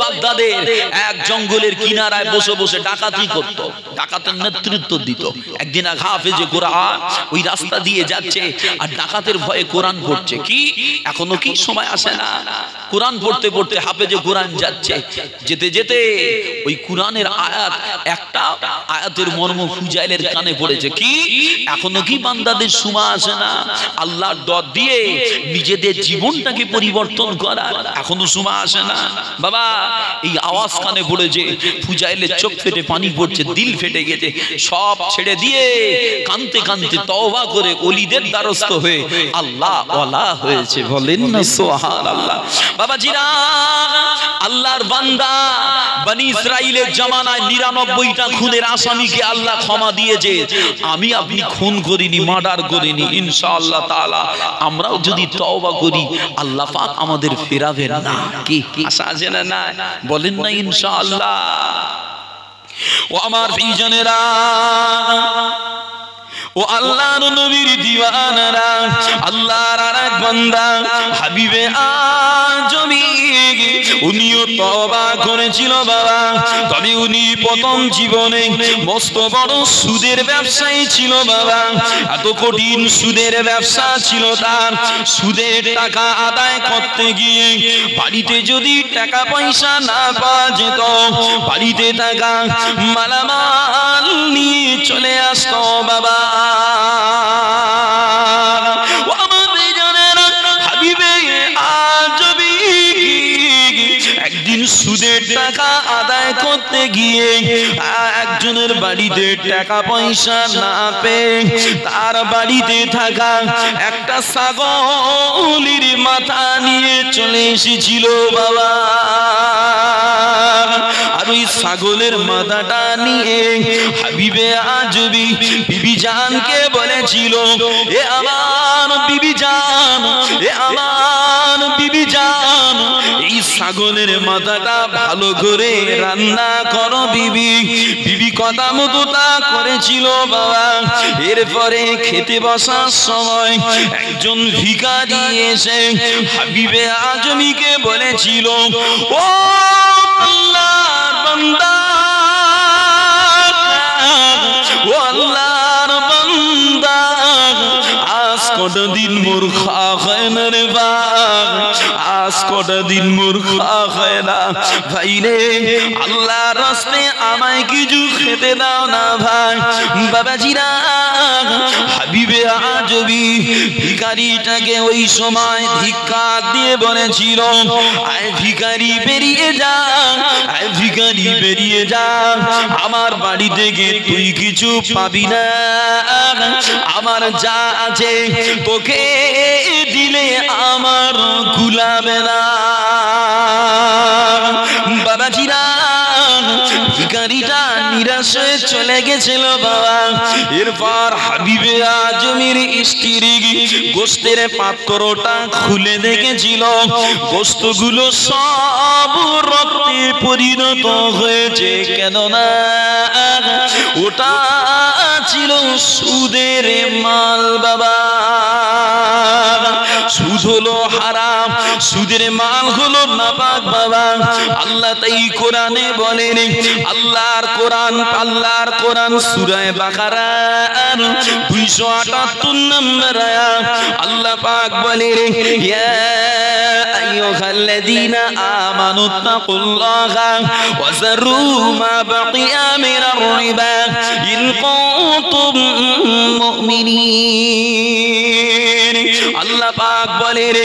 বাগদাদের এক জঙ্গলের কিনারায় বসে বসে ডাকাতি করত, ডাকাতের নেতৃত্ব দিত। একদিন এক হাফেজে কোরআন ওই রাস্তা দিয়ে যাচ্ছে আর ডাকাতের ভয়ে কোরআন পড়ছে। কি এখনো কি সময় আসে না? কোরআন পড়তে পড়তে হাফেজে কোরআন যাচ্ছে, যেতে যেতে ওই কোরআনের আয়াত, একটা আয়াতের মর্ম ফুজাইলের কানে পড়েছে। কি এখনো কি বান্দাদের সময় আসে না আল্লাহর ডর দিয়ে নিজেদের জীবনটাকে পরিবর্তন করার? এখনো সময় আসে না বাবা। এই আওয়াজ কানে পড়েছে, ফুজাইলের চোখ ফেটে পানি পড়ছে, দিল ফেটে গেছে। সব ছেড়ে দিয়ে কাঁদতে কাঁদতে তওবা করে ওলিদের দ্বারস্থ হয়ে আল্লাহ ওয়ালা হয়েছে। বলেন না সুবহানাল্লাহ। বাবাজিরা, আল্লাহর বান্দা বনি ইসরাইলের জামানায় 99টা খুনের আসামিকে আল্লাহ ক্ষমা দিয়েছে। আমি আপনি খুন করিনি, মার্ডার করিনি। ইনশাআল্লাহ তাআলা আমরাও যদি তওবা করি আল্লাহ পাক আমাদের ফেরাবেন না। কি আশা আছে না? না বলেন না ইনশাআল্লাহ। ও আমার প্রিয়জনেরা, ও আল্লাহর নবীর দিওয়ানারা, আল্লাহর আরেক বান্দা হাবিবে আজমি, উনিও তওবা করেছিল বাবা। তবে উনি প্রথম জীবনে মস্ত বড় সুদের ব্যবসায়ী ছিল বাবা। এত কঠিন সুদের ব্যবসা ছিল তার। সুদের টাকা আদায় করতে গিয়ে বাড়িতে যদি টাকা পয়সা না পাওয়া যেত, বাড়িতে থাকা মালামাল নিয়ে চলে আসতো বাবা। সুদের টাকা আদায় করতে গিয়ে একজনের বাড়িতে টাকা পয়সা না পেয়ে তার বাড়িতে থাকা একটা ছাগলের মাথা নিয়ে চলে এসেছিল বাবা। আর ওই ছাগলের মাথাটা নিয়ে হাবিবে আজমি বিবি জানকে বলেছিল, এ আমার বিবি জান, এ আমার বিবি জান, এই ছাগলের মাথাটা ভালো করে রান্না করো বিবি। বিবি কথা মতো তা করেছিল বাবা। এরপরে খেতে বসার সময় একজন ভিখারি এসে হাবিবে আজমিকে বলেছিল, ও আল্লাহর বান্দা, ও আল্লাহর বান্দা, আজ কটা দিন মোর খাওয়া হয় না রে বাপ, আজ কটা দিন মোর খাওয়া হয় না ভাই রে। আল্লাহর রাস্তায় আমায় কিছু খেতে দাও না ভাই। বাবাজিরা, হাবিবে আজমি ভিখারিটাকে ওই সময় ধিক্কার দিয়ে বলেছিল, আয় ভিখারি বেরিয়ে যা, আয় ভিখারি বেরিয়ে যা, আমার বাড়ি থেকে তুই কিছু পাবি না। আমার যা আছে তোকে দিলে আমার কুলাবে না। বাবাজিরা, ভিখারিটা নিরাশ হয়ে চলে গেছিল বাবা। এরপর হাবিবে আজমির স্ত্রী গোস্তের পাত্রটা খুলে দেখেছিল, গোস্তগুলো সব রক্তে পরিণত হয়েছে। কেননা ওটা ছিল সুদের মাল বাবা। সুদ হলো হারাম, সুদের মাল হলো নাপাক বাবা। আল্লাহ তাই কোরআনে বলেন, আল্লাহর কোরআন সূরা বাকারার 278 নম্বর আয়াত, আল্লাহ পাক বলেন, ইয়া আইয়ুহাল্লাযীনা আমানু তাকুল্লাহা ওয়া যারু মা বাকিয়া মিনার রিবা ইন কুনতুম মুমিনিন। আল্লাহ পাক বলেন,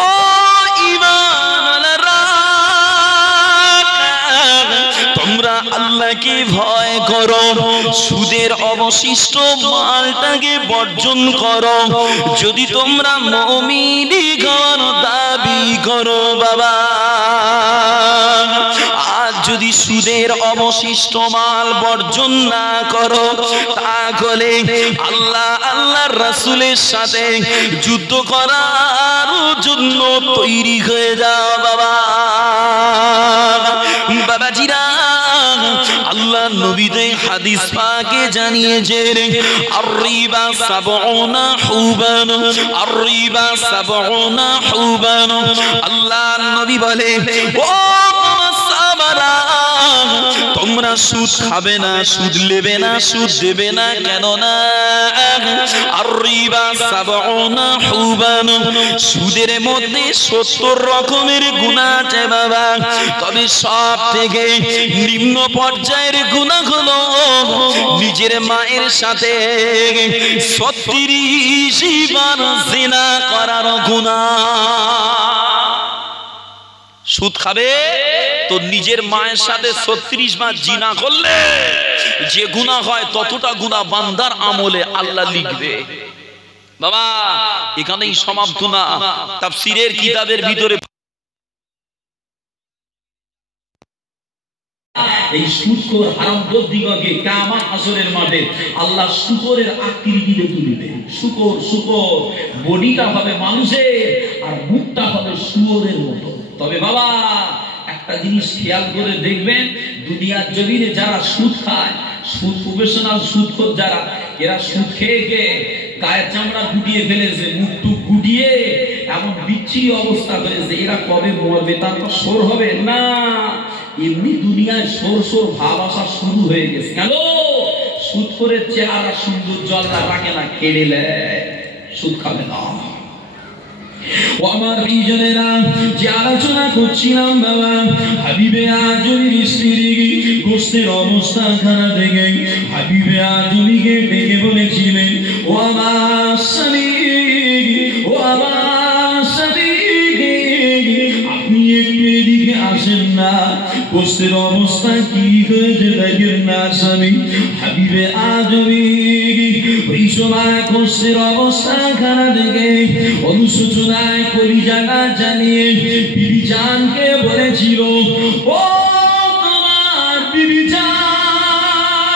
ও ঈমানওয়ালারা, তোমরা আল্লাহকে ভয় করো, সুদের অবশিষ্ট মালটাকে বর্জন করো যদি তোমরা মুমিন দাবি করো বাবা। আজ যদি সুদের অবশিষ্ট মাল বর্জন না করো, তাহলে আল্লাহর রাসূলের সাথে যুদ্ধ করার জন্য তৈরি হয়ে যাও বাবা। বাবাজিরা, আল্লাহ নবীতে হাদিস পাকে জানিয়েছেন, আর-রিবা সাবউনা হুবান, আর-রিবা সাবউনা হুবান। আল্লাহ নবী বলে, ও তোমরা সুদ খাবে না, সুদ নেবে না, সুদ দেবে না, কেননা আর-রিবা সাবউনা হুবান, সুদের মধ্যে 70 রকমের গুনাহ আছে বাবা। তবে সব থেকে নিম্ন পর্যায়ের গুনাহ হলো নিজের মায়ের সাথে 36 বার জিনা করার গুনাহ। সুদ খাবে তো নিজের মায়ের সাথে 36 বার জিনা করলে যে গুনাহ হয় ততটা গুনাহ বান্দার আমলে আল্লাহ লিখবে বাবা। এখানেই সমাপ্ত না, তাফসীরের কিতাবের ভিতরে এই সুদখোর হারামখোরদিগকে কিয়ামত হাসরের মাঠে আল্লাহ শুকরের আকৃতিতে তুলবে। শুকর বডিটা হবে মানুষের আর মুখটা হবে শুয়োরের মতো। তবে বাবা একটা জিনিস খেয়াল করে দেখবেন, দুনিয়ার জমিনে যারা সুদ খায়, সুদ প্রফেশনাল সুদখোর যারা, এরা সুদ খেয়ে গায়ের চামড়া গুটিয়ে ফেলেছে, মুখটুক গুটিয়ে এমন বিচ্ছিরি অবস্থা হয়েছে। এরা কবে মরবে, তারপর সোর হবে না, এমনি দুনিয়ায় সোর ভাব আসা শুরু হয়ে গেছে। কেন? সুদখোরের চেহারা সৌন্দর্য আল্লাহ রাখে না, কেড়ে নেয়। সুদ খাবে না। ও আমার প্রিয়জনেরা, যে আলোচনা করছিলাম বাবা, হাবিবে আজমির স্ত্রী গোস্তের অবস্থা খারাপ দেখে হাবিবে আজমিকে ডেকে বলেছিলেন, ও আমার স্বামী, ও আমার স্বামী, আপনি একটু এদিকে আসেন না, গোস্তের অবস্থা কি হয়েছে দেখেন না স্বামী। হাবিবে আজমি ওই সময় গোস্তের অবস্থা খারাপ দেখে অনুশোচনায় কলিজাটা জানিয়ে বিবি জানকে বলেছিল, ও আমার বিবি জান,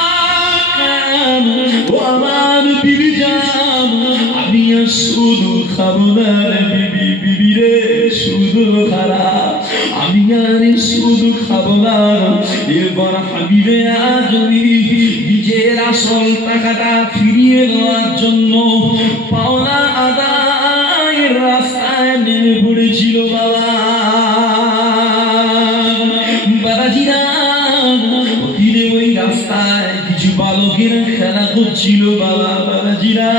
ও আমার বিবি জান, আমি আর শুধু খাবো না বিবি রে, শুধু খারাপ, আমি আর শুধু খাবো না। এরপর হাবিবে আজমি নিজের আসল টাকাটা ফিরিয়ে দেওয়ার জন্য পাওনা আদায়ের রাস্তায় নেমে পড়েছিল বাবা। বাবাজিরা, ওদিনে ওই রাস্তায় কিছু বালকেরা খেলা করছিল বাবা। বাবাজিরা,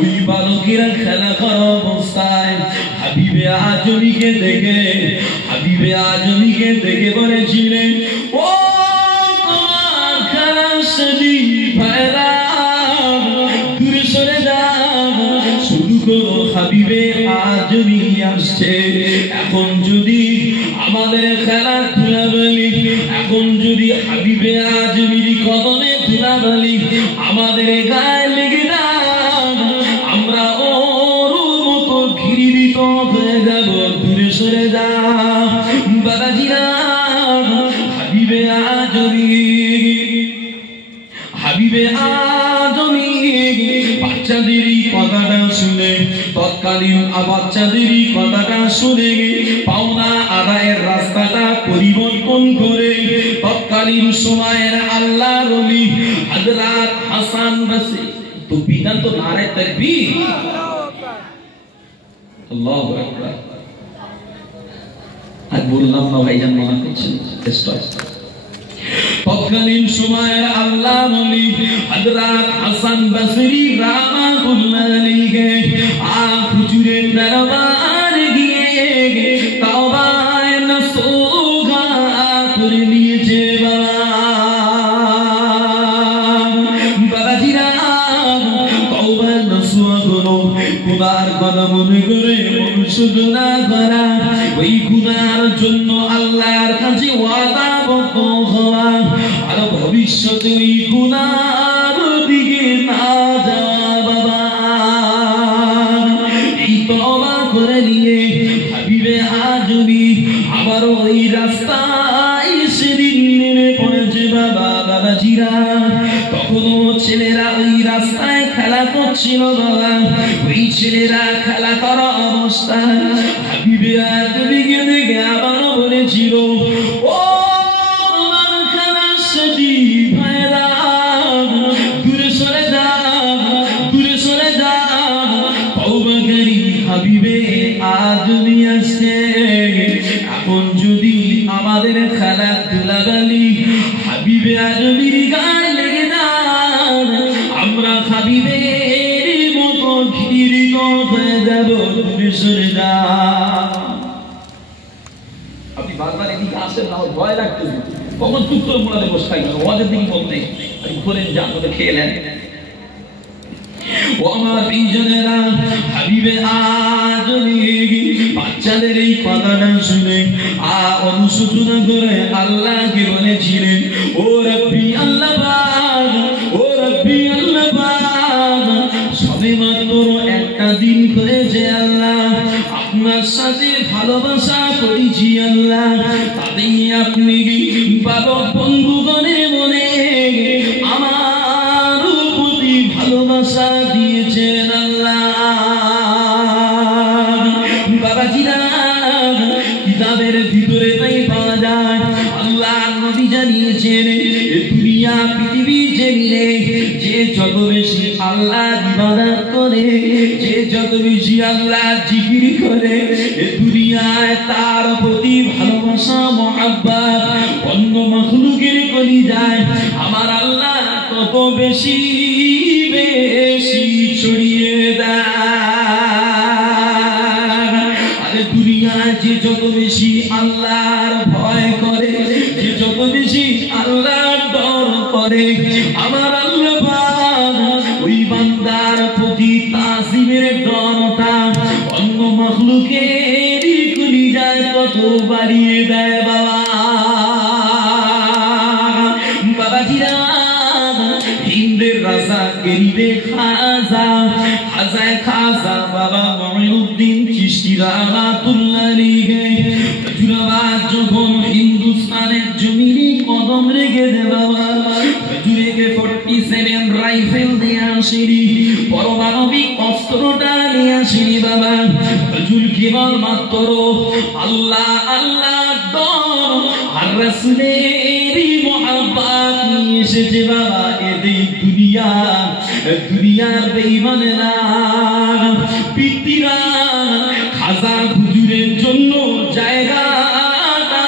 ওই বালকেরা খেলা করা অবস্থায় হাবিবে আজমিকে দেখে বলেছিলেন, ও তোমার খেলা সজি ভাইরা, দূরে সরে যাও, শুরু করো। হাবিবে আজমি আসছে। এখন যদি আমাদের খেলা ধুলাবালি, এখন যদি হাবিবে আজমির কদমে ধুলাবালি আমাদের গায়ে লেগে দাও, আমরা ওর মতো ঘৃণিত হয়ে যাব, দূরে সরে যাও। বাবাজিরা, হাবিবে আজমি বাচ্চাদেরই কথাটা শুনে, তৎকালীন বাচ্চাদেরই কথাটা শুনে পাওনা আদায়ের রাস্তাটা পরিবর্তন করে তৎকালীন সময়ের আল্লাহর ওলি হযরত হাসান বসরি, তো বিধান তো নারায়ে তাকবীর, আল্লাহু আকবার। আর বললাম না ভাইজান, মনে করছেন তৎকালীন সময়ের আল্লাহর ওলি হযরত হাসান বসরি রাহমাতুল্লাহ আলাইহি হুজুরের দরবারে গিয়ে তওবায় নসুহা করে নিয়েছে বাবাজিরা। তওবায় নসুহা করো, গুনার কথা মনে করে অনুশোচনা করা, ওই গুনার জন্য আল্লাহর কাছে ওয়াদাবদ্ধ হওয়া, আর ভবিষ্যতে ওই গুনার দিকে না যাওয়া বাবা। এই তওবা করে নিয়ে হাবিবে আজমি আবার ওই রাস্তায় সেদিন নেমে পড়েছে বাবা। বাবাজিরা, তখনও ছেলেরা ওই রাস্তায় খেলা করছিল বাবা। ওই ছেলেরা খেলা করা অবস্থায় হাবিবে আজমিকে দেখে আবারও বলেছিল, ও আমার খেলা সেটি ভাইরা, দূরে সরে যাও, দূরে সরে যাও। তওবাকারী হাবিবে আজমি আসছে। এখন যদি আমাদের খেলা ধুলাবালি হাবিবে আজমির গায়ে লেগে যান, আমরা হাবিবের মতো ঘিরিত হয়ে যাব সরে যা। আপনি বারবার এদিকে আসেন না, ভয় লাগতেছে কখন চুপ করে মোড়াতে বসে থাকবেন, ওয়াজের দিকে মন নেই, আপনি ঘোরেন যান ওদের খেয়ে নেন। ও আমার প্রিয়জনেরা, হাবিবে আজমির বাচ্চাদের এই কথাটা শুনে অনুশোচনা করে আল্লাহকে বলেছিলেন, ও রব্বি আল্লাহ পাক, ও রব্বি আল্লাহ পাক, সবে মাত্র একটা দিন করেছে আল্লাহ, আপনার সাথে ভালোবাসা করেছি আল্লাহ, তাতেই আপনি বাবা বন্ধুগণের মনে আমার প্রতি ভালোবাসা দিয়েছেন আল্লাহ। বাবাজিরা, কিতাবের ভিতরে তাই পাওয়া যায়, আল্লাহ নবী জানিয়েছেন, দুনিয়া পৃথিবীর জমিনে যে যত বেশি আল্লাহ ইবাদত করে, যে যত বেশি আল্লাহ জিকির করে, দুনিয়ায় তার প্রতি ভালোবাসা মহব্বত অন্য মাখলুকের কলিজায় আমার আল্লাহ তত বেশি বেশি ছড়িয়ে দেয়। আরে দুনিয়ায় যে যত বেশি আল্লাহর ভয় করে, যে যত বেশি আল্লাহর ডর করে, আমার আল্লাহ পাক ওই বান্দার প্রতি তাজিমের ডরটা অন্য মাখলুকের কলিজায় কত বাড়িয়ে দেয় বাবা। বাবাজিরা, হিন্দের রাজা গরিবে খাজা, খাজায় খাজা বাবা মঈনুদ্দিন চিশতি রাহমাতুল্লাহ আলাইহি হুজুরাবাদ যখন হিন্দুস্তানের জমিনে কদম রেখে দে বাবা, হুজুরকে 47 রাইফেল দিয়ে আসেনি, পারমাণবিক অস্ত্রটা নিয়ে আসেনি বাবা, হুজুর কেবল মাত্র আল্লাহ আল্লাহ দর আর রাসূলের মহব্বত নিয়ে এসেছে বাবা। এই দুনিয়ার বেঈমানেরা পিতৃরা খাজা হুজুরের জন্য জায়গাটা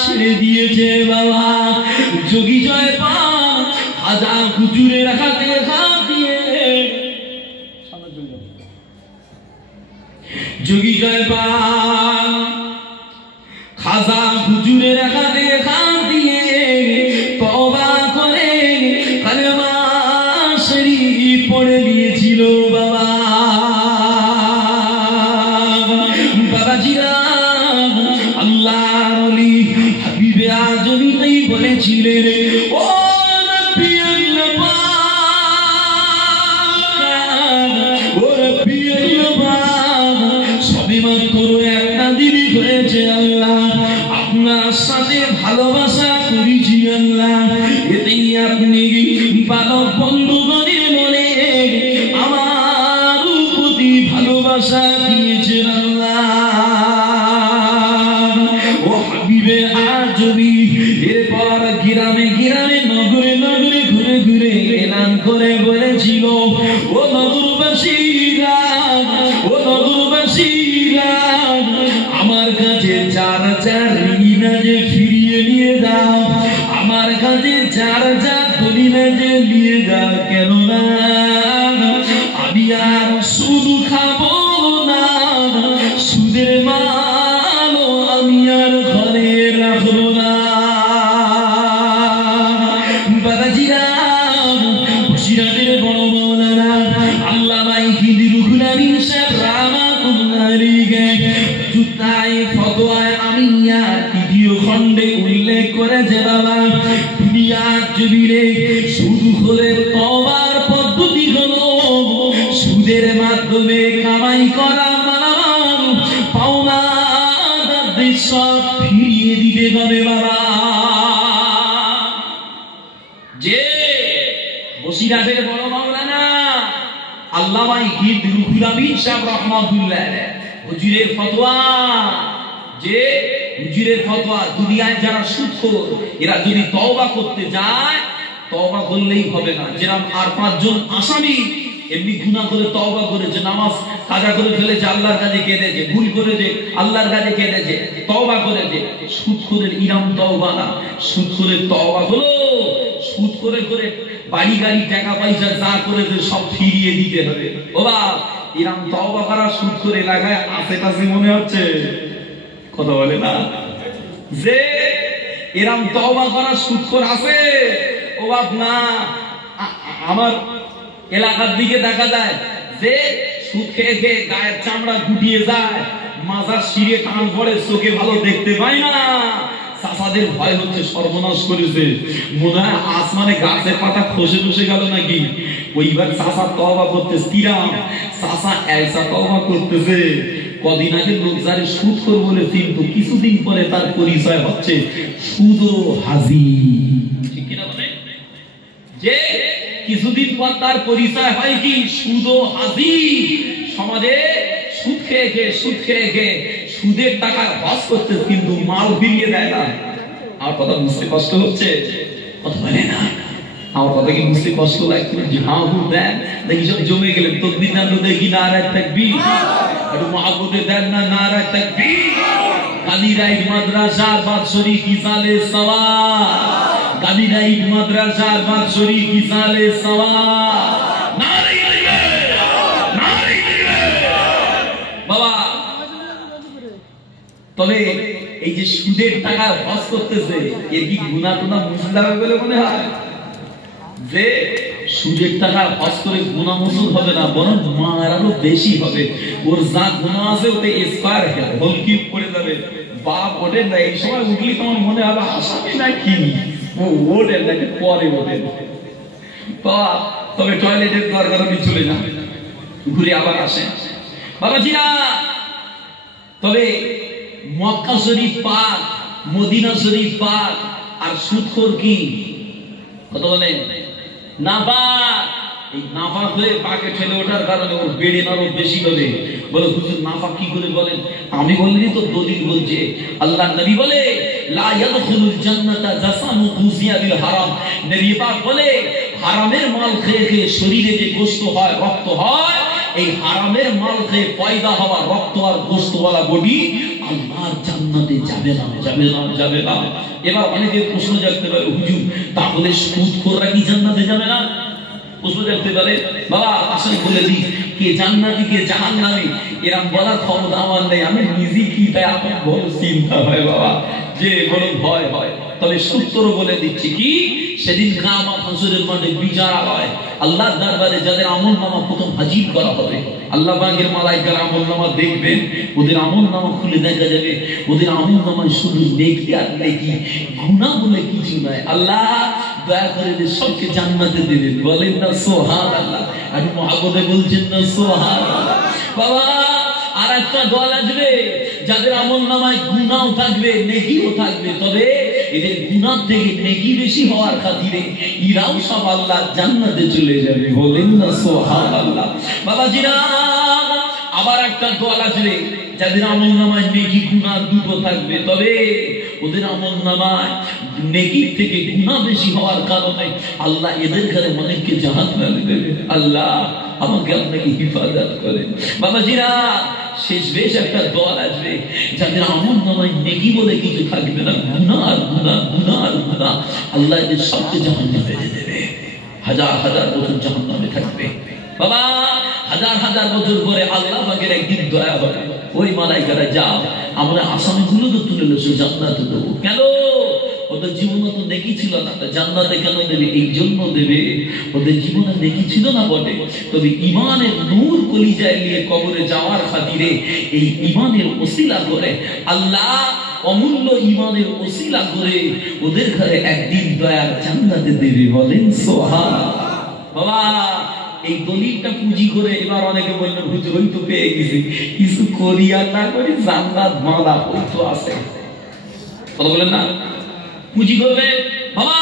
ছেড়ে দিয়েছে বাবা। যোগী জয়পাল খাজা হুজুরের হাতে হাত দিয়ে, যোগী জয়পাল খাজা হুজুরের হাতে হাত দিয়ে তওবা করে কালেমা শরীফ পড়ে নিয়েছিল বাবা। বাবাজিরা, আল্লাহর ওলি হাবিবে আজমি তাই বলেছিলেন, ও নবী আল্লাহ পাক, ও নবী আল্লাহ পাক, সবে মাত্র একটা দিন হয়েছে আল্লাহ, আপনার সাথে ভালোবাসা করেছি আল্লাহ, এতেই আপনি বালক বন্ধুগণের মনে আমার প্রতি ভালোবাসা দিয়েছেন আল্লাহ। ও হাবিবে আজমি এরপর গ্রামে গ্রামে নগরে নগরে ঘুরে ঘুরে এলান করে বলেছিল, ও নগরবাসীরা, ও নগরবাসীরা, আমার কাছে চার চার ঋণা যে ফিরিয়ে নিয়ে দাও, আমার কাছে চার চার দলিনা যে নিয়ে দাও, কেননা আমি আর সুদ খাবো না, সুদের মালও আমি আর ঘরে রাখবো না। বাবাজিরা, বসিরাটের বড় মৌলানা আল্লামা ইকরির রুহুল আমিন সাহেব রাহমাতুল্লাহ আলাইহি তাই ফতোয়ায়ে আমিয়া দ্বিতীয় খণ্ডে উল্লেখ করেছে বাবা, দুনিয়ার জমিনে সুদখোরের তওবার পদ্ধতি হলো সুদের মাধ্যমে কামাই করা মালামাল পাওনাদারদের সব ফিরিয়ে দিতে হবে বাবা। যে বসিরাটের বড় মাওলানা আল্লামা ইকরির রুহুল আমিন সাহেব রাহমাতুল্লাহ আলাইহি হুজুরের ফতোয়া, যে হুজুরের ফতোয়া দুনিয়ায় যারা সুদখোর এরা যদি তওবা করতে যায়, তওবা করলেই হবে না। যেরকম আর 5 জন আসামি এমনি গুনাহ করে তওবা করেছে, নামাজ কাজা করে ফেলেছে, আল্লাহর কাছে কেঁদেছে, ভুল করেছে, আল্লাহর কাছে কেঁদেছে, তওবা করেছে, সুদখোরের ইরাম তওবা না, সুদখোরের তওবা হলো সুদ করে করে বাড়ি গাড়ি টাকা পয়সা যা করেছে সব ফিরিয়ে দিতে হবে। ও বাপ, এরকম তওবা করা সুদ করে লাগায় আশেপাশে মনে হচ্ছে কথা বলে না যে এরকম তওবা করা সুদ করে আছে। ও বাপ না, আমার এলাকার দিকে দেখা যায় যে সুদ খেয়ে খেয়ে গায়ের চামড়া গুটিয়ে যায়, মাজার শিরে টান পড়ে, চোখে ভালো দেখতে পায় না। চাষাদের ভয় হচ্ছে সর্বনাশ করেছে, মনে হয় আসমানে গাছের পাতা খসে বসে গেল নাকি। ওইবার চাষা তওবা করতেছে, কিরাম চাষা এলসা তওবা করতেছে। কদিন আগে লোক যারে সুদ করে বলে কিন্তু কিছুদিন পরে তার পরিচয় হচ্ছে সুদ হাজি। ঠিক কিনা বলে যে কিছুদিন পর তার পরিচয় হয় কি সুদ হাজি। সমাজে সুদ খেয়ে খেয়ে সুদের টাকা হজ করতে কিন্তু মাল ফিরিয়ে দেয় না। আমার কথা বুঝতে কষ্ট হচ্ছে? কথা বলে না, আমার কথা কি বুঝতে কষ্ট লাগছে? হ্যাঁ দেন দেখি সব জমে গেলেন, তকবীর না দেখি নারায়ে তাকবীর, একটু মহব্বতে দেন না নারায়ে তাকবীর। কাদিরাই মাদ্রাসার বাৎসরি কিসালে সওয়াব, কাদিরাই মাদ্রাসার বাৎসরি কিসালে সওয়াব। বাবা তবে এই যে সুদের টাকা হজ করতেছে, এর কি গুনাহ টুনা মুছে যাবে বলে মনে হয়? যে সুদের টাকা হজ করে গুনাহ মুছুর হবে না, বরং মারারও বেশি হবে। ওর যা গুনাহ আছে ওতে স্কয়ার হলকি পড়ে যাবে। বাপ ওঠে না, এই সময় উঠলি তোমার মনে হবে আসামি না কি, ও ওঠে না পরে ওঠে। তবে টয়লেটের দরকার আমি চলে যান, ঘুরে আবার আসে বাবাজিরা। তবে মক্কা শরীফ পাক, মদিনা শরীফ পাক, আর সুদখোর কি কথা বলেন নাপাক। এই নাপাক হয়ে পাকে ঠেলে ওঠার কারণে ওর বেড়ে আরো বেশি হবে। বলে হুজুর নাপাক কি করে বলেন? আমি বলিনি তো, দলিল বলছে। আল্লাহ নবী বলে লা ইয়াদখুলুল জান্নাতা জাসামু কুসিয়া বিল হারাম। নবী পাক বলে হারামের মাল খেয়ে খেয়ে শরীরে যে গোশত হয়, রক্ত হয়, এই হারামের মাল খেয়ে পয়দা হওয়া রক্ত আর গোশতওয়ালা বডি আল্লাহর জান্নাতে যাবে না, যাবে না, যাবে না। এবার অনেকে প্রশ্ন জাগতে পারে, হুজুর তাহলে সুদখোররা কি জান্নাতে যাবে না? প্রশ্ন জাগতে পারে। বাবা আসলে বলে দিই, কে জান্নাতি কে জাহান্নামী এরকম বলার ক্ষমতা আমার নেই। আমি নিজে কি তাই আমার বড় চিন্তা হয় বাবা, যে বড় ভয় হয়। তবে সূত্র বলে দিচ্ছি কি, সেদিন কিয়ামত হাসরের মাঠে বিচার হয়। আল্লাহর দরবারে যাদের আমলনামা প্রথম হাজির করা হবে, আল্লাহ পাকের মালায়েকারা আমলনামা দেখবেন, ওদের আমলনামা খুলে দেখা যাবে ওদের আমলনামায় শুধু নেকি আর নেকি, গুনাহ বলে কিছু নাই। আল্লাহ দয়া করে সবকে জান্নাতে দেবেন, বলেন না সুবহানাল্লাহ। আর মহব্বতে বলছেন না সুবহানাল্লাহ। বাবা আর একটা দল আসবে যাদের আমলনামায় গুনাহ থাকবে, নেকিও থাকবে, তবে এদের গুনাহ থেকে নেকি বেশি হওয়ার খাতিরে ইরাও সব আল্লাহ জান্নাতে চলে যাবে, বলেন না সুবহানাল্লাহ। বাবাজিরা আবার একটা দল আসবে যাদের আমলনামায় নেকি গুনাহ দুটো থাকবে, তবে ওদের আমলনামায় নেকির থেকে গুনাহ বেশি হওয়ার কারণে আল্লাহ এদের ঘরে অনেককে জাহান্নামে দেবে। আল্লাহ আমাকে আপনাকে হিফাজত করেন। বাবাজিরা শেষ বেশ একটা দল আসবে যাদের আমলনামায় নেকি বলে কিছু থাকবে না, গুনাহ আর গুনাহ, গুনাহ আর গুনাহ। আল্লাহ এদের সবকে জাহান্নামে ফেলে দেবে, হাজার হাজার বছর জাহান্নামে থাকবে। বাবা হাজার হাজার বছর পরে আল্লাহ পাকের একদিন দয়া হবে, ওই মালায়েকারা যাও আমরা আসামিগুলো তো তুলে এসে জান্নাতে দেবো। কেন? ওদের জীবনে তো নেকি ছিল না, জান্নাতে কেন দেবে? এই জন্য দেবে ওদের জীবনে নেকি ছিল না বটে, তবে ঈমানের নূর কলিজায় নিয়ে কবরে যাওয়ার খাতিরে এই ঈমানের ওসিলা করে আল্লাহ অমূল্য ঈমানের ওসিলা করে ওদের ঘরে একদিন দয়ার জান্নাতে দেবে, বলেন সুবহানাল্লাহ। বাবা এই দলিলটা পুঁজি করে এবার অনেকে বললেন হুজুর ওই তো পেয়ে গেছি, কিছু করি আর না করি জান্নাত বাঁধা ওই তো আছে। কথা বলেন না, পুঁজি করবে। বাবা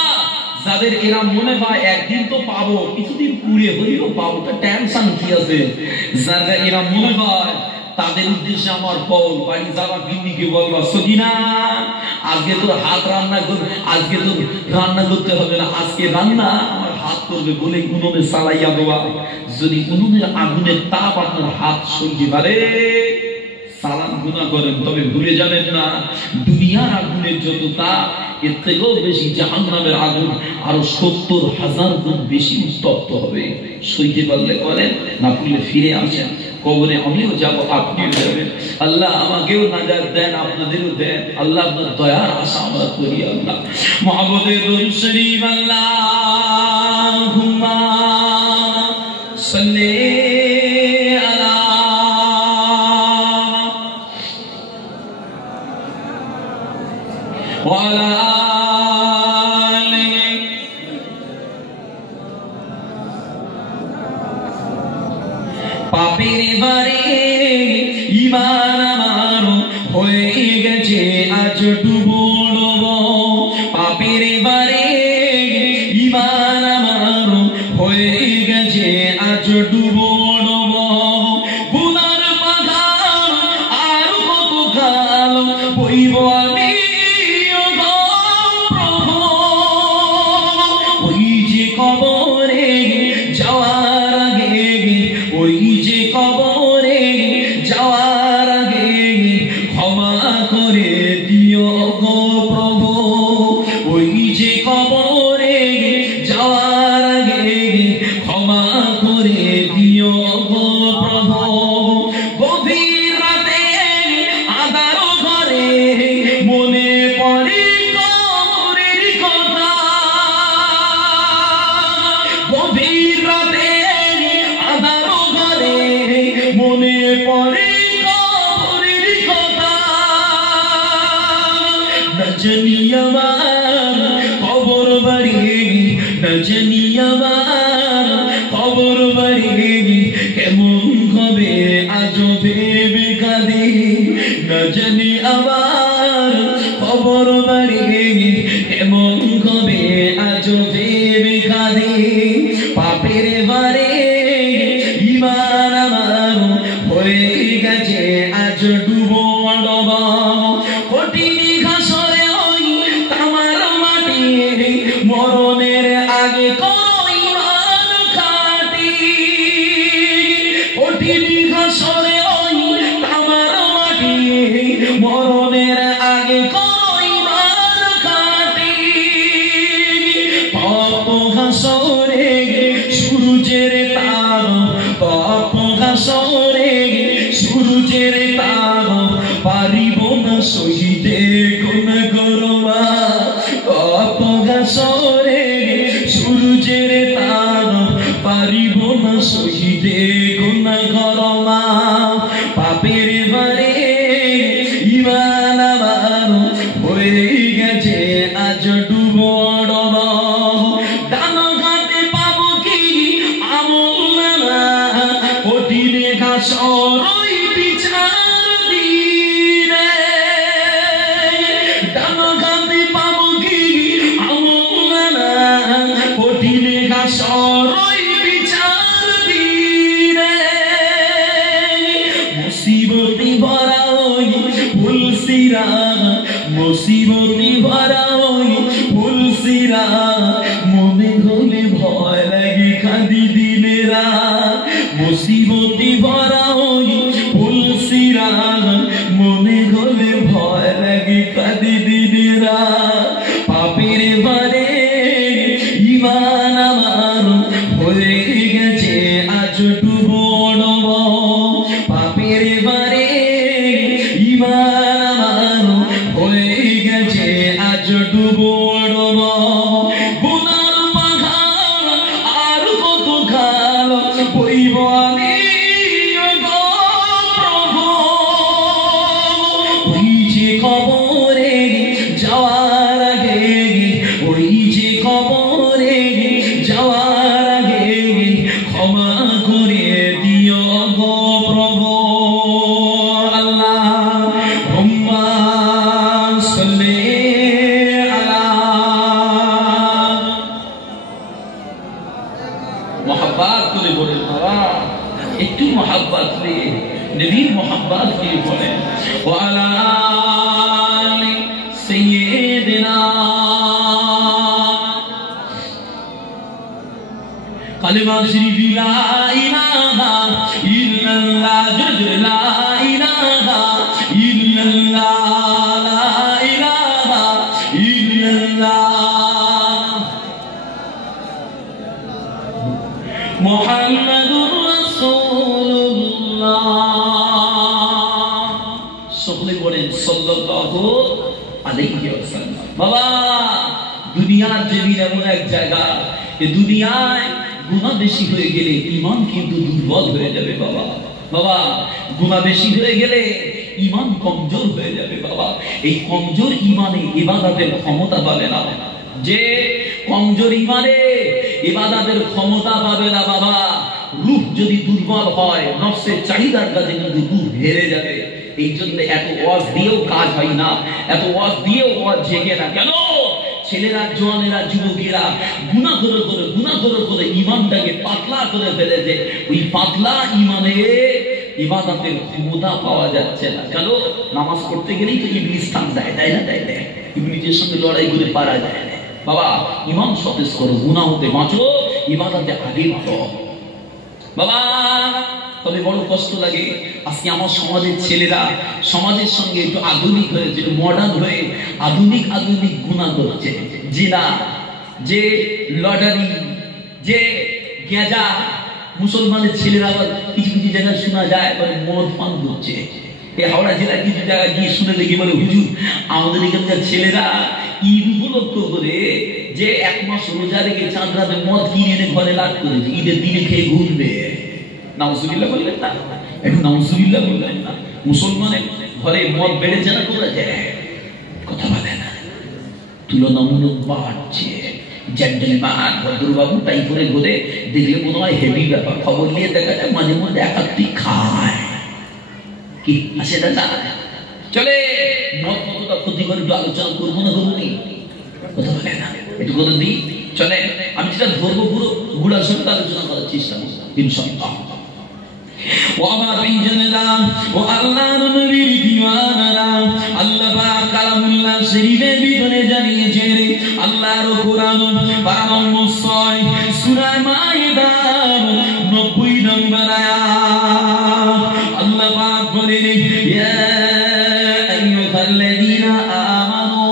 যাদের এরা মনে হয় একদিন তো পাবো, কিছুদিন পুড়ে হইলেও পাবো, তা টেনশন কি আছে? যারা এরা মনে হয় তাদের উদ্দেশ্যে আমার কল, বাড়ি যাওয়া গিন্নিকে বলবা সকিনা আজকে তোর হাত রান্না করবে, আজকে তোর রান্না করতে হবে না, আজকে রান্না আমার হাত করবে বলে উনুনে চালাইয়া দেওয়া। যদি উনুনের আগুনের তাপ আপনার হাত সইতে পারে, সালাম গুনাহ করেন, তবে ভুলে যাবেন না দুনিয়ার আগুনের যত তাপ, এর থেকেও বেশি জাহান্নামের আগুন আরো 70,000 গুণ বেশি উত্তপ্ত হবে। সইতে পারলে করেন, না পারলে ফিরে আসেন। কবরে আমিও যাব, আপনিও যাবেন। আল্লাহ আমাকেও নাজাত দেন, আপনাদেরও দেন। আল্লাহ আপনার দয়ার আশা আমরা করি। আল্লাহ মুহাম্মদের দরুদ শরীফ আল্লাহুম্মা সাল্লি আলা ওয়া আলা পাপের বারে ঈমান আমার হয়ে গেছে আজ ডুবো ডুবো, পাপের বারে ঈমান আমার হয়ে গেছে আজ ডুবো ডুবো, গুনার পাহাড় আর কত কাল বইব আমি গো প্রভু, ওই যে কবরে যাওয়ার আগে, ওই যে কবরে যাওয়ার আগে ক্ষমা করে দিও গো প্রভু, ওই যে কবরে যাওয়ার আগে ক্ষমা করে দিও গো প্রভু, গভীর রাতে আঁধার ঘরে মনে পড়ে কবরের কথা, গভীর রাতে আঁধার ঘরে মনে পড়ে কবরের কথা, না জানি আমার কবর বাড়ি, না জানি আমার কবর বাড়ি কেমন হবে আজ ভেবে কাঁদি, না জানি আমার কবর বাড়ি কেমন হবে আজ ভেবে কাঁদি, পাপের বারে ঈমান আমার হয়ে গেছে আজ ডুবো ডুবো, কঠিন ঘাসরে ওই তামার মাটি মরণের আগে করো ঈমান খাঁটি, কঠিন ঘাসরে ওই তামার মাটি মরণের আগে করো ঈমান খাঁটি, পাপ ঘাসরে সূর্যের তাপ, পাপ ঘাসরে সূর্যের তাপ পারিব না সহিতে কোন গরমা, পাপ ঘাসরে সূর্যের তাপ পারিব না সহিতে কোন গরমা, পাপের বারে ঈমান আমার হয়ে গেছে আজ ডুবো ডুবো, ডান ঘাটে পাবো কি আমল না, কঠিন ঘাসরই বিচার দিনে, ডান ঘাটে পাবো কি আমল না, কঠিন ঘাসরই বিচার দিনে, মুসিবতি ভরা ওই ফুলসিরা, মুসিবতি ভরা ওই ফুলসিরা মনে হলে ভয় লাগে কাঁদি দিনেরা, মুসিবতি ভরা ওই ফুলসিরা মনে হলে ভয় লাগে কাঁদি দিনেরা, পাপের বারে ঈমান আমার হয়ে গেছে আজ ডুবো ডুবো, পাপের বারে ঈমান আমার হয়ে গেছে আজ ডুবো ডুবো, গুনার পাহাড় আর কত কাল বইব আমি গো প্রভু, ওই যে কবরে যাওয়ার আগে, ওই যে কবরে যাওয়ার আগে ক্ষমা করে দিও গো প্রভু। আল্লাহুম্মা সাল্লি আলা, মোহাব্বত করে বলেন বাবা, একটু মোহাব্বত দিয়ে নবীর মোহাব্বত দিয়ে বলেন ওয়া আলা আলি সাইয়্যিদিনা, কালেমা শরীফ লা ইলাহা ইল্লাল্লাহ, লা ইলাহা ইল্লাল্লাহ মুহাম্মাদুর রাসূলুল্লাহ। সকলে বলেন সাল্লাল্লাহু আলাইহি ওয়াসাল্লাম। বাবা, দুনিয়ার জমিন এমন এক জায়গা, এই দুনিয়ায় গুনাহ বেশি হয়ে গেলে ঈমান কিন্তু দুর্বল হয়ে যাবে বাবা। বাবা, গুনাহ বেশি হয়ে গেলে ঈমান কমজোর হয়ে যাবে বাবা। এই কমজোর ঈমানে ইবাদতের ক্ষমতা পাবে না। যে কমজোর ঈমানে ইবাদতের ক্ষমতা পাবে না বাবা, রূহ যদি দুর্বল হয় নফসের চাহিদার কাছে কিন্তু রূহ হেরে যাবে। এই জন্য এত ওয়াজ দিয়েও কাজ হয় না, এত ওয়াজ দিয়েও ওয়াজ জেগে না। কেন? ছেলেরা, জওয়ানেরা, যুবকেরা গুনাহ করে ঈমানটাকে পাতলা করে ফেলেছে। ওই পাতলা ঈমানে ইবাদতের ক্ষমতা পাওয়া যাচ্ছে না। কেন? নামাজ পড়তে গেলেই তো ইবলিস টান দেয়, তাই না? দেয়। ইবলিসের সঙ্গে লড়াই করে পারা যায় না। বাবা, ঈমান সতেজ করো, গুনাহ হতে বাঁচো, ইবাদতে আগে বাড়ো বাবা। তবে বড় কষ্ট লাগে আজকে আমার সমাজের ছেলেরা সমাজের সঙ্গে একটু আধুনিক হয়েছে, মডার্ন হয়ে আধুনিক গুনাহ করছে। জিনা, যে লটারি, যে গেঁজা। মুসলমানের ছেলেরা আবার কিছু কিছু জায়গায় শোনা যায় মানে মদ পান করছে। এই হাওড়া জেলায় কিছু জায়গায় গিয়ে শুনে দেখি বলে, হুজুর আমাদের এখানকার ছেলেরা ঈদ উপলক্ষ করে যে 1 মাস রোজা রেখে চাঁদ রাতে মদ কিনে এনে ঘরে লাগ করেছে, ঈদের দিনে খেয়ে ঘুরবে। নাউজুবিল্লাহ বললেন না? একটু নাউজুবিল্লাহ বললেন না? মুসলমানের ঘরে মদ বেড়েছে না কমেছে? কথা বলে না। তুলনামূলক বাড়ছে। জেন্টলম্যান ভদ্রবাবু তাই করে ঘুরে দেখলে মনে হয় হেভি ব্যাপার। খবর নিয়ে দেখা যায় মাঝে মধ্যে একাত্তি খায়। কি আছে দাদা? চলে মদ কতটা ক্ষতি করে একটু আলোচনা করবো না? করবনি? কথা বলে না? একটু করে দিই চলে। আমি যেটা ধরবো পুরো গুড়ার সঙ্গে আলোচনা করার চেষ্টা করবো ইনশাআল্লাহ। ও আমার প্রিয়জনেরা, ও আল্লাহর নবীর দিওয়ানারা, আল্লাহ পাক কালামুল্লাহ শরীফের ভিতরে জানিয়েছেন, আল্লাহর কোরআন পারা নম্বর 6 সূরা মাইদা 90 নম্বর আয়াত। আল্লাহ পাক বলেন, ইয়া আইয়ুহাল্লাযীনা আমানু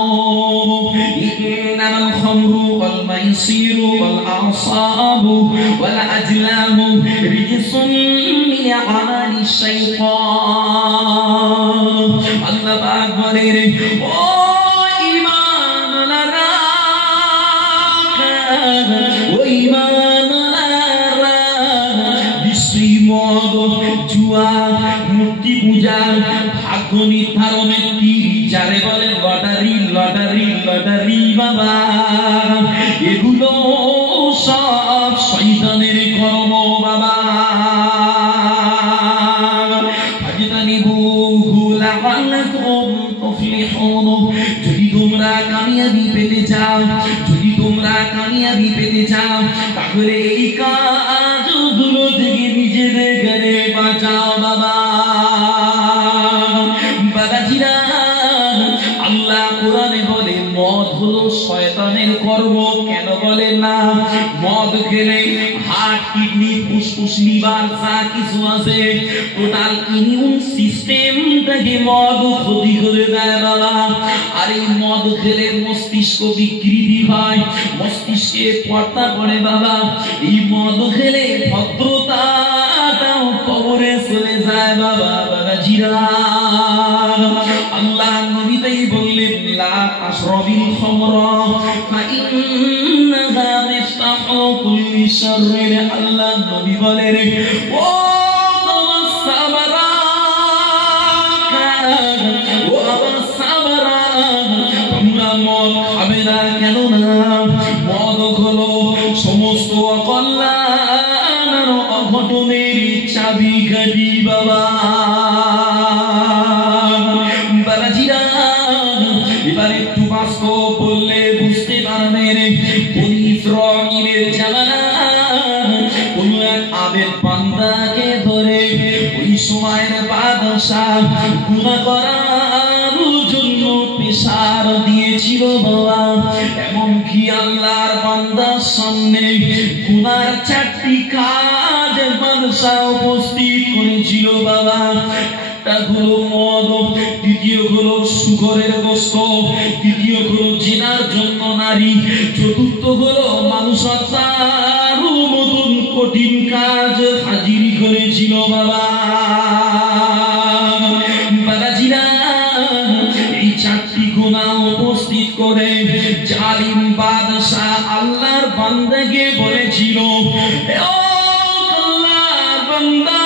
ইন্নামাল খামরু ওয়াল মাইসিরু ওয়াল আনসাবু ওয়াল আজলামু রিজসুন মিন আমালি শাইতান। আল্লাহ পাক বলেন, ও ঈমানওয়ালারা, ও ঈমানওয়ালারা, নিশ্চয়ই মদ, জুয়া, মূর্তি পূজা, ভাগ্য নির্ধারণের তীর, যারে বলে লটারি বাবা, এগুলো সব শয়তানের কর্ম বাবা। যদি তোমরা কামিয়াবি পেতে চাও, তাহলে এই কাজগুলো থেকে নিজেদের বাঁচাও বাবা। বাবাজিরা, আল্লাহ কোরআনে বলে মদ হলো শয়তানের কর্ম। কেন বলে না? মদ খেলে হার্ট, কিডনি, ফুসফুস, লিভার যা কিছু আছে টোটাল ইমিউন সিস্টেমটাকে মদ ক্ষতি করে দেয় বাবা। আর এই মদ খেলে মস্তিষ্ক বিকৃতি হয়, মস্তিষ্কে পর্দা পড়ে বাবা। এই মদ খেলে ভদ্রতাটাও কবরে চলে যায় বাবা। বাবাজিরা, আল্লাহ নবী তাই বললেন, লা তাশরাবিল খামরা ফাইন্নাহা মিফতাহু কুল্লি শাররিন। আল্লাহ নবী বলেন, ও তোমরা মদ খাবে না। কেন না? মদ হলো সমস্ত অকল্যাণ আর অঘটনের চাবিকাঠি বাবা। বাবাজিরা, এবার একটু বাস্তব বললে বুঝতে পারবেন। বনি ইসরাঈলের জামানায় কোন এক আবেদ বান্দাকে ধরে ওই সময়ের বাদশা গুনাহ করার জন্য পেশার দিয়েছিল বাবা। এমনকি আল্লাহর বান্দার সামনে গুনার 4টি কাজ বাদশা উপস্থিত করেছিল বাবা। একটা হলো মদ, দ্বিতীয় হলো শুকরের গোশত, তৃতীয় হলো জিনার জন্য পারি। চতুর্থ হলো মানুষ তার মতন কঠিন কাজ হাজির করেছিল বাবা। বাবাজিরা এই চারটি গুনাহ উপস্থিত করে জালিম বাদশাহ আল্লাহর বান্দাকে বলেছিল, ও আল্লাহর বান্দা,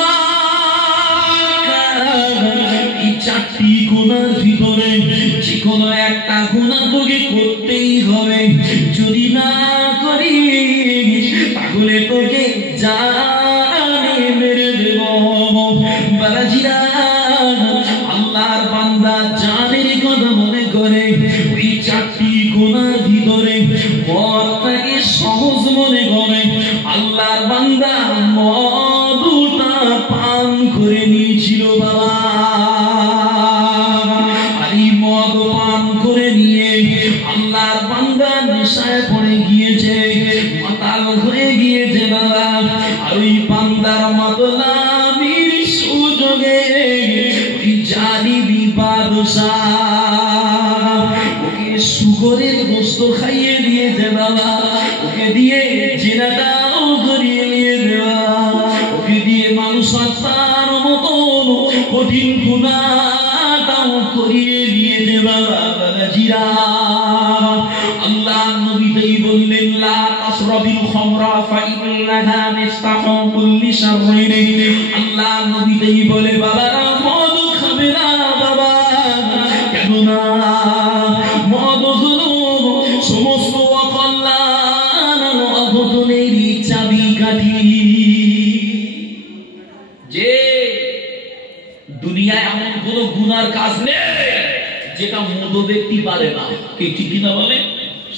এই চারটি গুনার ভিতরে যে কোনো একটা গুনাহ তোকে করতেই হবে। যদি না করিস তাহলে তোকে জানে মেরে দেব। বাবাজিরা আল্লাহর বান্দা জানের কথা মনে করে ওই চারটি গুনার ভিতরে মদটাকে সহজ মনে করে আল্লাহর বান্দা মদটা পান করে নিয়েছিল বাবা। আর এই মদ পান করে নিয়ে আল্লাহর বান্দা নেশায় পড়ে গিয়েছে, মাতাল হয়ে গিয়েছে বাবা। আর ওই বান্দার মাতলামির সুযোগে ওই জালিমি বাদশাহ ওকে শুকরের গোশত খাইয়ে দিয়েছে বাবা। ওকে দিয়ে জেনাটাও করিয়ে নিয়েছে বাবা। ওকে দিয়ে মানুষ হত্যার মতন কঠিন গুনাহটাও করিয়ে দিয়েছে বাবা। বাবাজিরা আল্লাহ নবী তাই বললেন, লা তাশরাবিল খামরা ফাইন্নাহা মিফতাহু কুল্লি শাররিন। আল্লাহ নবী তাই বলে, বাবা মদ খাবে না বাবা। কেন না? মদ হলো সমস্ত অকল্যাণ অঘটনের চাবিকাঠি। যে দুনিয়ায় এমন কোন গুনার কাজ নেই যেটা মদ ব্যক্তি পারে না। কে ঠিক কিনা বলে?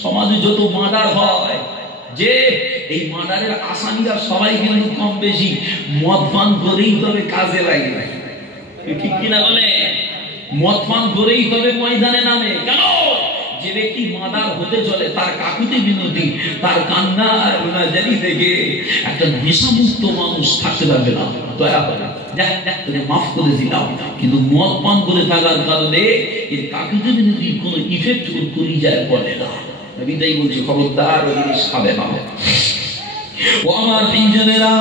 সমাজে যত মার্ডার হয়, যে এই মার্ডারের আসামিরা সবাই কিন্তু কম বেশি মদ পান করেই তবে কাজে লাগে। ঠিক কিনা বলে? মদ পান করেই তবে ময়দানে নামে। কেন? যে ব্যক্তি মার্ডার হতে চলে তার কাকুতি বিনতি, তার কান্না জানি থেকে একটা নেশামুক্ত মানুষ থাকতে পারবে না। দয়া করে মাফ করে দিলাম, কিন্তু মদ পান করে থাকার কারণে এর কাকুতি বিনতি কোনো ইফেক্ট করি যায় বলে না। আমি তাই বলছি, খবরদার ওই জিনিস খাবে না। ও আমার প্রিয়জনেরা,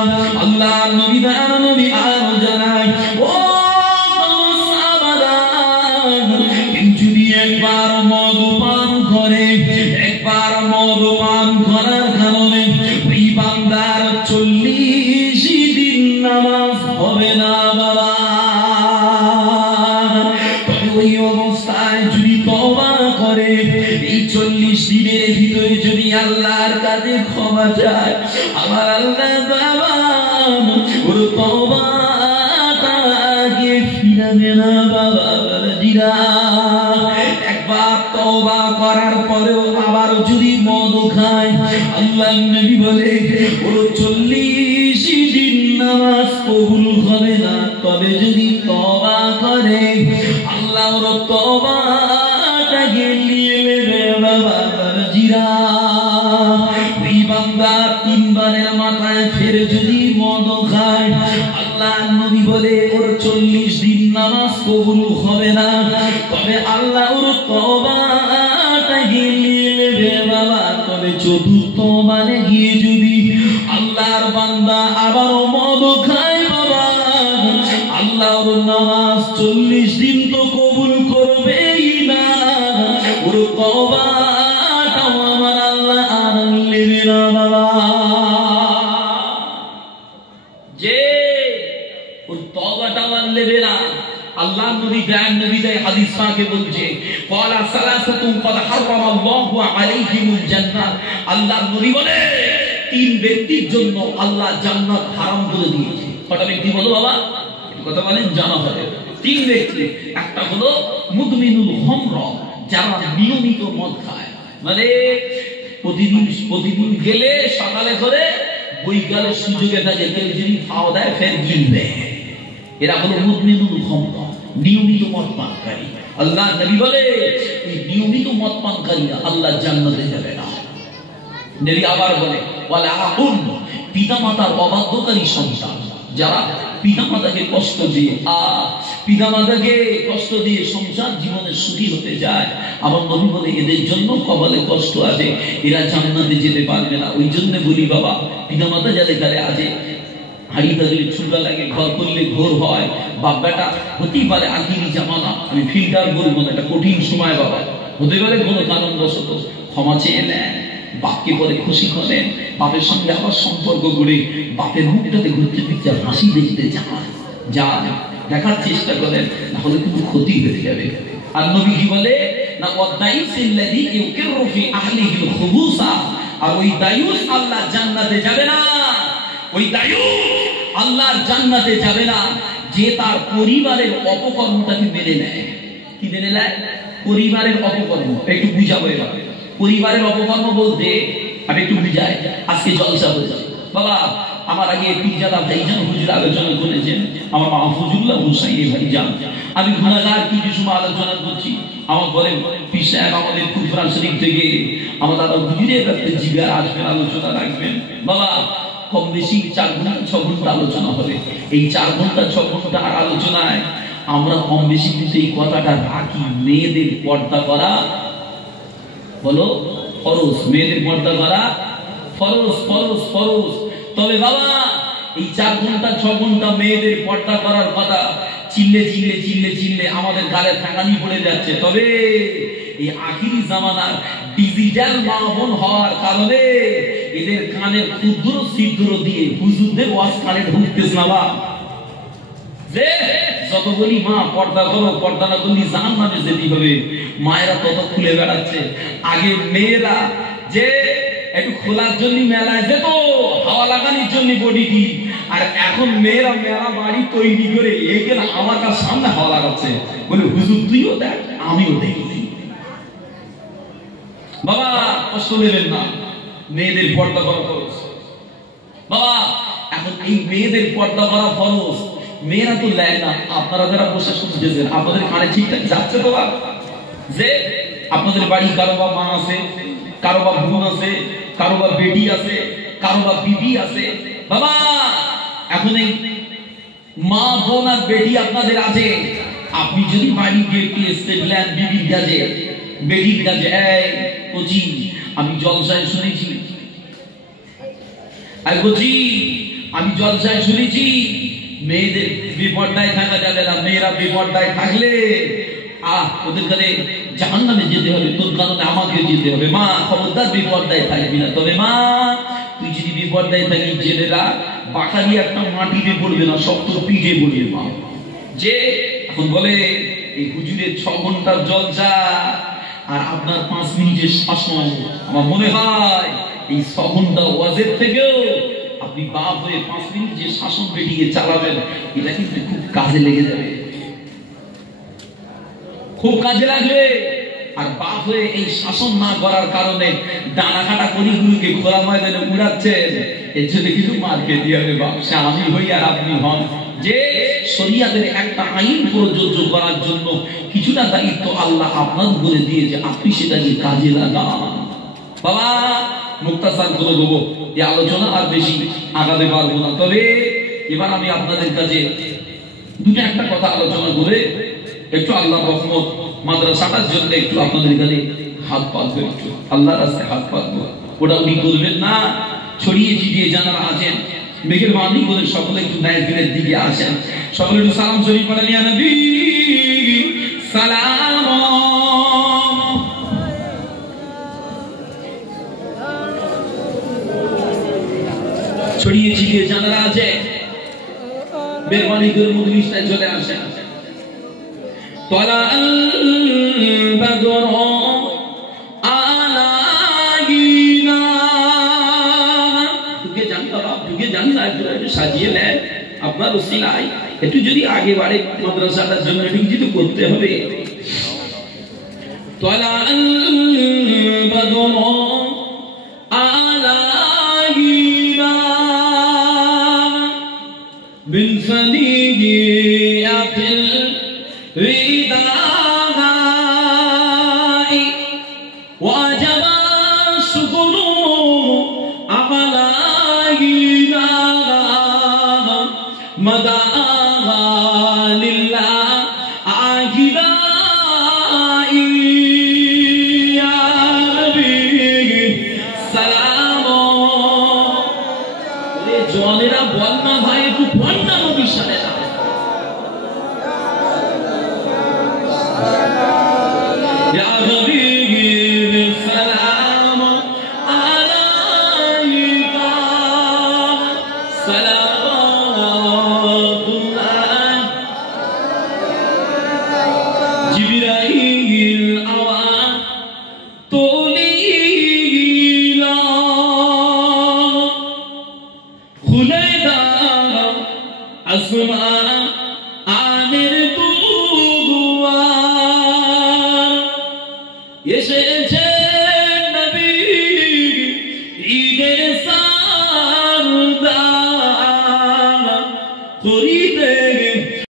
আল্লাহ নবী আর নবী আর জানায়, ও সাহাবারা, যদি একবার মদ পান করে, একবার মদ পান করার কারণে ওই বান্দার 40 দিন নামাজ হবে না বাবা। তবে ওই অবস্থায় যদি তওবা করে, এই 40 দিনের ভিতরে যদি আল্লাহর কাছে ক্ষমা চায়, আমার আল্লাহ বাবা ওর তওবাটাকে ফিরাবে না বাবা। বাবাজিরা একবার তওবা করার পরেও আবার যদি মদ খায়, আল্লাহ নবী বলে ওর 40 দিন নামাজ কবুল হবে না। তবে যদি তওবা করে, আল্লাহ ওর তওবাটাকে নিয়ে নেবে বাবা। বাবাজিরা ওই বান্দা 3 বারের মাথায় ফের যদি মদ খায়, আল্লাহ নবী বলে ওর 40 দিন নামাজ কবুল হবে না। তবে আল্লাহ ওর তওবাটাকে নিয়ে নেবে বাবা। তবে চতুর্থ মানে গিয়ে যদি আল্লাহর বান্দা আবার মদ খায় বাবা, আল্লাহ ওর নামাজ 40 দিন তো কবুল করবেই না, ওর তওবাটাও আমার আল্লাহ আর নেবে না বাবা। যে ওর তওবাটাও আর নেবে না। আল্লাহ নবী গায়ের নবী তাই হাদিস পাকে বলছে, ক্বালা সালাসাতুন ক্বাদ হারামাল্লাহু আলাইহিমুল জান্নাহ। আল্লাহ নবী বলে 3 ব্যক্তির জন্য আল্লাহ জান্নাত হারাম করে দিয়েছে। কটা ব্যক্তি বলো বাবা? কথা বলেন, জানা হবে। 3 ব্যক্তি। একটা হলো মুদমিনুল খামর, যারা নিয়মিত মদ খায়, মানে প্রতিদিন গেলে সকালে করে বৈকালের সুযোগে থাকে কেউ যদি খাওয়া দেয় ফের গিলবে। এরা হলো মুদমিনুল খামর, নিয়মিত মদ পানকারী। আল্লাহ নবী বলে এই নিয়মিত মদ পানকারীরা আল্লাহ জান্নাতে যাবে না। নবী আবার বলে, ওয়ালা আকুন, পিতামাতার অবাধ্যকারী সন্তান, যারা পিতামাতাকে কষ্ট দিয়ে পিতামাতাকে কষ্ট দিয়ে সংসার জীবনে সুখী হতে যায়। আমার নবী বলে এদের জন্য কপালে কষ্ট আছে, এরা জান্নাতে যেতে পারবে না। ওই জন্য বলি বাবা, পিতামাতা যাদের কালে আছে, হাড়ি থাকলে ছুটা লাগে, ঘর করলে ঘোর হয়, বাপ বেটা হতেই পারে আখিরি জামানা, আমি ফিল্টার বলবো না, এটা কঠিন সময় বাবা, হতে পারে কোনো কারণবশত ক্ষমা চেয়ে নেন, বাপকে পরে খুশি করেন, বাপের সঙ্গে আবার সম্পর্ক করে বাপের মুখটাতে ঘুরতে ফিরতে হাসি দেখতে যান, দেখার চেষ্টা করেন, নাহলে কিন্তু ক্ষতি হয়ে যাবে। আর নবী কি বলে না, ওয়াদাইসিল্লাযী ইউকিরু ফি আহলিহিল খুবুসা, আর ওই দায়ুস আল্লাহ জান্নাতে যাবে না, ওই দায়ুস আল্লাহর জান্নাতে যাবে না যে তার পরিবারের অপকর্মটাকে মেনে নেয়। কি মেনে নেয়? পরিবারের অপকর্ম। একটু বুঝাবো এবার পরিবারের অপকর্ম বলতে, আমি একটু বুঝাই। আজকে জলসা হয়েছে বাবা, আমার আগে পীরজাদা ভাইজান হুজুর আলোচনা করেছেন, আমার মাহফুজুল্লাহ হুসাইনি ভাইজান, আমি গুনাহগার কিছু সময় আলোচনা করছি, আমার বলে পীর সাহেব আমাদের কুফরা শরীফ থেকে আমার দাদা হুজুরের কাছে জিগার আসবেন, আলোচনা রাখবেন। বাবা কম বেশি 4 ঘন্টা 6 ঘন্টা আলোচনা হবে। এই 4 ঘন্টা 6 ঘন্টা আলোচনায় আমরা কম বেশি কিন্তু এই কথাটা রাখি, মেয়েদের পর্দা করা বলো ফরজ, মেয়েদের পর্দা করা ফরজ ফরজ ফরজ। তবে বাবা এই 4 ঘন্টা 6 ঘন্টা মেয়েদের পর্দা করার কথা চিল্লে চিল্লে চিল্লে চিল্লে আমাদের গালে ঠাকানি পড়ে যাচ্ছে। তবে এই আখিরি জামানার ডিজিটাল মাহফিল হওয়ার কারণে এদের কানের ক্ষুদ্র ছিদ্র দিয়ে হুজুরদের ওয়াজ কানে ঢুকতেছে না। বাবা যে যত বলি মা পর্দা করো, পর্দা না করলে জাহান্নামে যেতে হবে, মায়েরা তত খুলে বেড়াচ্ছে। আগে মেয়েরা যে একটু খোলার জন্য মেলায় যেত, হাওয়া লাগানোর জন্য বডিটি, আর এখন মেয়েরা মেলা বাড়ি তৈরি করে এখানে আমার কাছে সামনে হাওয়া লাগাচ্ছে, বলে হুজুর তুইও দেখ আমিও দেখি। বাবা কষ্ট নেবেন না, মেয়েদের পর্দা করা ফরজ। বাবা এখন এই মেয়েদের পর্দা করা ফরজ, মেয়েরা তো লেয় না। আপনারা যারা বসে শুনতেছেন আপনাদের কানে ঠিকঠাক যাচ্ছে তো? যে আপনাদের বাড়ি কারো বা মা আছে, কারো বা বোন আছে, কারো বা বেটি আছে, কারো বা বিবি আছে। বাবা এখন এই মা বোন আর বেটি আপনাদের আছে, আপনি যদি বাড়ি গিয়ে একটু স্টেপ নেন বিবির কাছে, বেটির কাছে, এই কোচি আমি জলসায় শুনেছি, আর কোচি আমি জলসায় শুনেছি মেয়েদের বিপর্দায় থাকা যাবে না, মেয়েরা বিপর্দায় থাকলে ওদের কাছে জাহান্নামে যেতে হবে, তোর কারণে আমাকে যেতে হবে। মা খবরদার বিপর্দায় থাকবি না। তবে মা তুই যদি বিপর্দায় থাকি জেলেরা বাঁকালি একটা মাটিতে পড়বে না, সব তোর পিঠে পড়বে। মা যে এখন বলে এই হুজুরের 6 ঘন্টার জলসা আর আপনার 5 মিনিটের শাসন, আমার মনে হয় এই 6 ঘন্টা ওয়াজের থেকেও আপনি বাপ হয়ে 5 মিনিট যে শাসন বেটিয়ে চালাবেন, এটা কিন্তু খুব কাজে লেগে যাবে, খুব কাজে লাগবে। আর বাপ হয়ে এই শাসন না করার কারণে ডানা কাটা কলিগুলোকে খোলা ময়দানে উড়াচ্ছেন, এর জন্য কিন্তু মার খেতে হবে। বাপ সে আমি হই আর আপনি হন, যে শরিয়াতের একটা আইন প্রযোজ্য করার জন্য কিছুটা দায়িত্ব আল্লাহ আপনার উপরে দিয়েছে, আপনি সেটাকে কাজে লাগান। বাবা মুক্তাসার করে দেবো, এই আলোচনা আর বেশি আগাতে পারবো না। তবে এবার আমি আপনাদের কাছে দুটো একটা কথা আলোচনা করে একটু আল্লাহ রহমত মাদ্রাসাটার জন্য একটু আপনাদের কাছে হাত পাতবো, একটু আল্লাহর রাস্তায় হাত পাতবো। ওটা উনি করবেন না, ছড়িয়ে ছিটিয়ে যারা আছেন মেঘের বাঁধি বলে সকলে একটু ন্যায়ের দিকে আসেন, সকলে একটু সালাম শরীফ পড়েন, ইয়া নবী সালাম। ছড়িয়ে ছিটিয়ে যারা আছে মেহরবানি করে মজলিসটায় চলে আসেন। طلع البدر علينا, ঢুকে যান বাবা, ঢুকে যান, একটু সাজিয়ে নেন আপনার ওসিলায়, একটু যদি আগে বাড়ে মাদ্রাসাটার জন্য কিছু করতে হবে। طلع البدر علينا من ثنيات الوداع وجب الشكر علينا مدى বল না ভাই, একটু পড় না নবীর সাথে না।